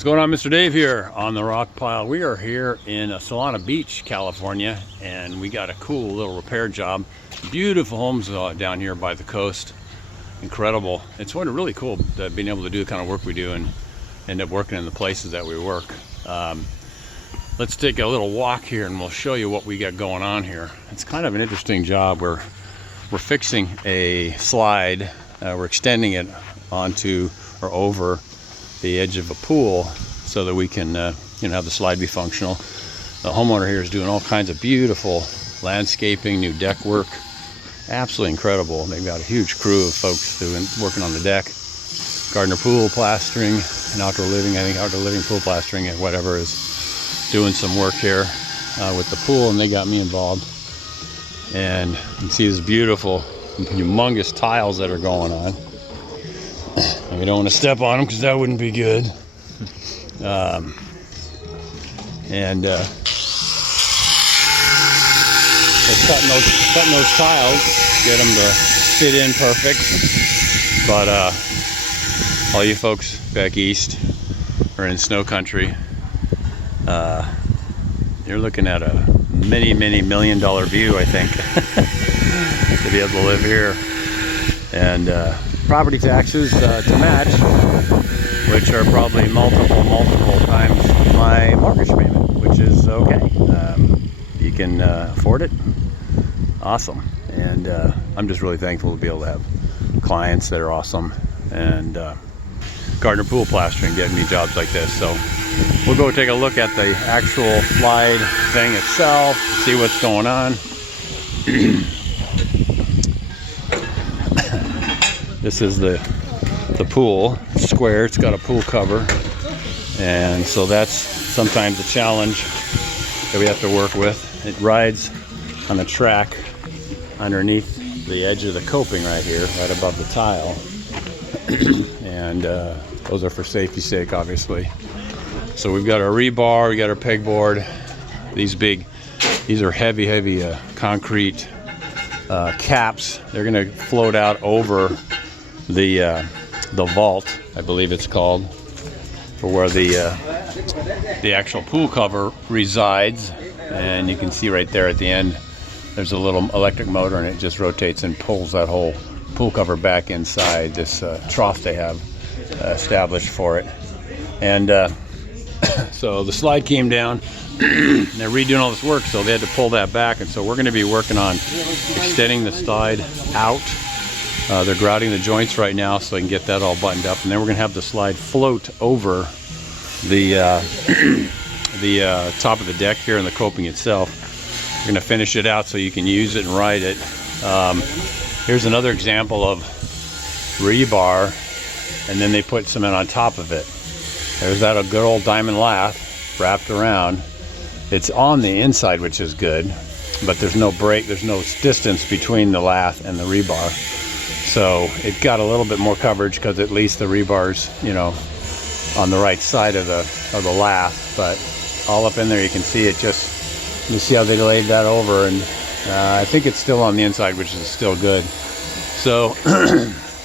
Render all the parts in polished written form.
What's going on? Mr. Dave here on the rock pile. We are here in Solana Beach, California, and we got a cool little repair job. Beautiful homes down here by the coast. Incredible. It's really cool being able to do the kind of work we do and end up working in the places that we work. Let's take a little walk here and we'll show you what we got going on here. It's kind of an interesting job. We're fixing a slide. We're extending it onto or over the edge of a pool so that we can have the slide be functional. The homeowner here is doing all kinds of beautiful landscaping, new deck work. Absolutely incredible. They've got a huge crew of folks working on the deck. Gardener pool plastering and outdoor living, I think outdoor living pool plastering and whatever is doing some work here with the pool, and they got me involved. And you can see these beautiful, humongous tiles that are going on. And we don't want to step on them because that wouldn't be good. They're cutting those tiles, get them to fit in perfect. But all you folks back east or in snow country, you're looking at a many million-dollar view, I think, to be able to live here. And property taxes to match, which are probably multiple times my mortgage payment, which is okay. You can afford it. Awesome. And I'm just really thankful to be able to have clients that are awesome, and gardener pool plastering getting me jobs like this. So we'll go take a look at the actual slide thing itself, see what's going on. This is the pool. It's square. It's got a pool cover, and so that's sometimes a challenge that we have to work with. It rides on the track underneath the edge of the coping right here, right above the tile. And those are for safety's sake, obviously. So we've got our rebar, we got our pegboard. These are heavy concrete caps. They're going to float out over the vault, I believe it's called, for where the actual pool cover resides. And you can see right there at the end, there's a little electric motor, and it just rotates and pulls that whole pool cover back inside this trough they have established for it. And so the slide came down. They're redoing all this work, so they had to pull that back, and so we're going to be working on extending the slide out. They're grouting the joints right now so they can get that all buttoned up, and then we're going to have the slide float over the top of the deck here and the coping itself. We're going to finish it out so you can use it and ride it. Here's another example of rebar, and then they put cement on top of it. There's that a good old diamond lath wrapped around. It's on the inside, which is good, but there's no break, there's no distance between the lath and the rebar. So it got a little bit more coverage because at least the rebar's, on the right side of the lath. But all up in there, you can see it. You see how they laid that over, and I think it's still on the inside, which is still good. So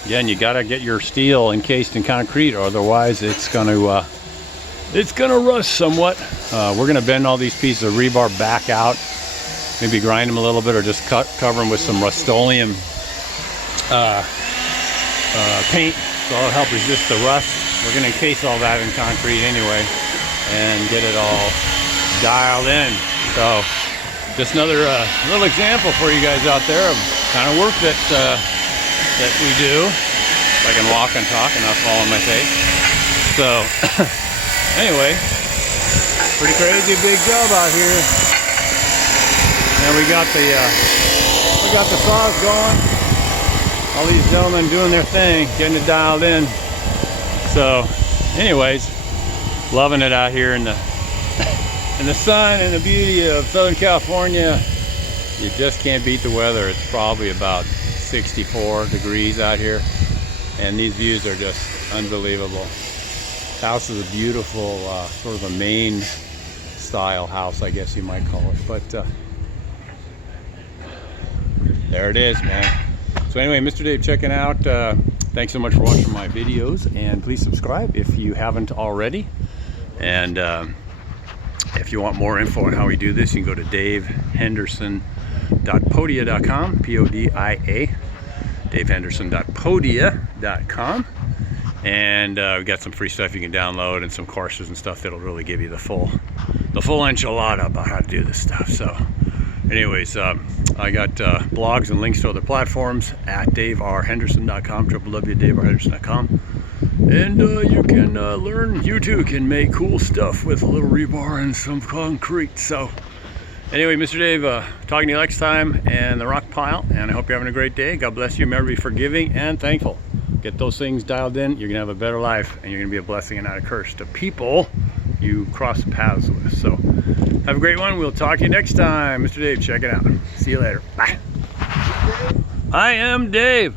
again, you gotta get your steel encased in concrete, or otherwise it's gonna rust somewhat. We're gonna bend all these pieces of rebar back out, maybe grind them a little bit, or just cover them with some Rust-Oleum paint, so it'll help resist the rust. We're gonna encase all that in concrete anyway and get it all dialed in. So just another little example for you guys out there of kind of work that we do. If I can walk and talk and not fall on my face. So anyway, pretty crazy big job out here. And we got the saws going. All these gentlemen doing their thing, getting it dialed in. So anyways, loving it out here in the sun and the beauty of Southern California. You just can't beat the weather. It's probably about 64 degrees out here, and these views are just unbelievable. House is a beautiful sort of a Maine style house, I guess you might call it, but there it is, man. So anyway, Mr. Dave checking out. Thanks so much for watching my videos, and please subscribe if you haven't already. And if you want more info on how we do this, you can go to davehenderson.podia.com, P-O-D-I-A, davehenderson.podia.com. And we got some free stuff you can download and some courses and stuff that'll really give you the full enchilada about how to do this stuff. So anyways, I got blogs and links to other platforms at daverhenderson.com, www.daverhenderson.com. And you can learn, you too can make cool stuff with a little rebar and some concrete. So anyway, Mr. Dave, talking to you next time, and the rock pile, and I hope you're having a great day. God bless you. Remember to be forgiving and thankful. Get those things dialed in, you're gonna have a better life, and you're gonna be a blessing and not a curse to people you cross paths with. So have a great one. We'll talk to you next time. Mr. Dave, check it out. See you later. Bye. I am Dave.